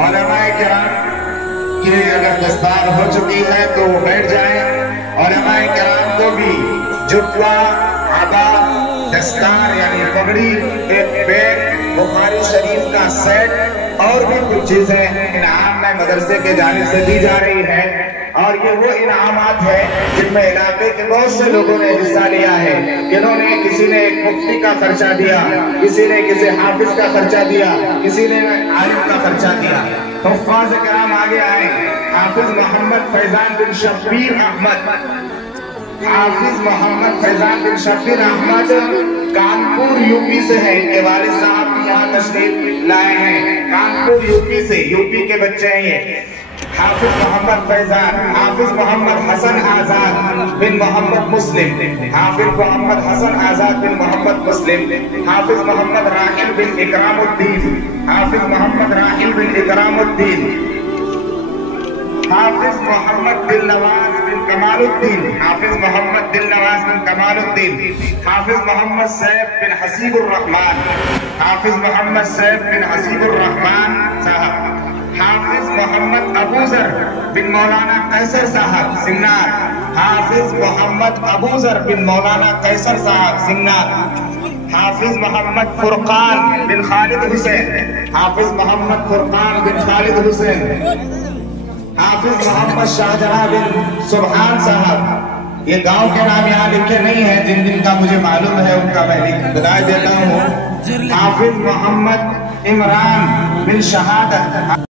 उलमाए किराम की अगर दस्तार हो चुकी है तो वो बैठ जाएं। उलमाए किराम को भी जुत्ता, आबा, दस्तार यानी पगड़ी, एक बैग, बुखारी शरीफ का सेट और भी कुछ चीजें इनाम में मदरसे के जाने से दी जा रही है। और ये वो इनामात है जिनमें इलाके के बहुत से लोगों ने हिस्सा लिया है। इन्होंने किसी ने एक मुफ्ती का खर्चा दिया, किसी ने किसी हाफिज का खर्चा दिया, किसी ने आलिम का खर्चा दिया। तो हुफ्फाज़ किराम आगे आए। हाफिज मोहम्मद फैजान बिन शब्बीर अहमद, हाफिज मोहम्मद फैजान बिन शब्बीर अहमद कानपुर यूपी से है। इनके वालिद साहब भी यहाँ तशरीफ लाए हैं, कानपुर यूपी से, यूपी के बच्चे हैं ये। हाफिज मोहम्मद फैजान, हाफिज मोहम्मद हसन आजाद बिन मोहम्मद मुस्लिम, हाफिज मोहम्मद हसन आजाद बिन मोहम्मद मुस्लिम, हाफिज मोहम्मद राहिल बिन इकरामुद्दीन, हाफिज मोहम्मद राहिल बिन इकरामुद्दीन, हाफिज मोहम्मद दिलनवाज बिन कमालुद्दीन, हाफिज मोहम्मद दिलनवाज बिन कमालुद्दीन, हाफिज मोहम्मद सैफ बिन हसीबुर रहमान, हाफिज मोहम्मद सैफ बिन हसीबुर रहमान साहब, हाफिज मोहम्मद अबूजर बिन मौलाना कैसर साहब सिंगनार, हाफिज मोहम्मद अबूजर बिन मौलाना कैसर साहब सिंगनार, हाफिज मोहम्मद फुरकान बिन खालिद हुसैन, हाफिज मोहम्मद फुरकान बिन खालिद हुसैन, हाफिज मोहम्मद शाहजहां बिन सुबहान साहब। ये गांव के नाम यहाँ लिखे नहीं है, जिन जिन का मुझे मालूम है उनका मैं बता देता हूँ। हाफिज मोहम्मद इमरान बिन शहादत।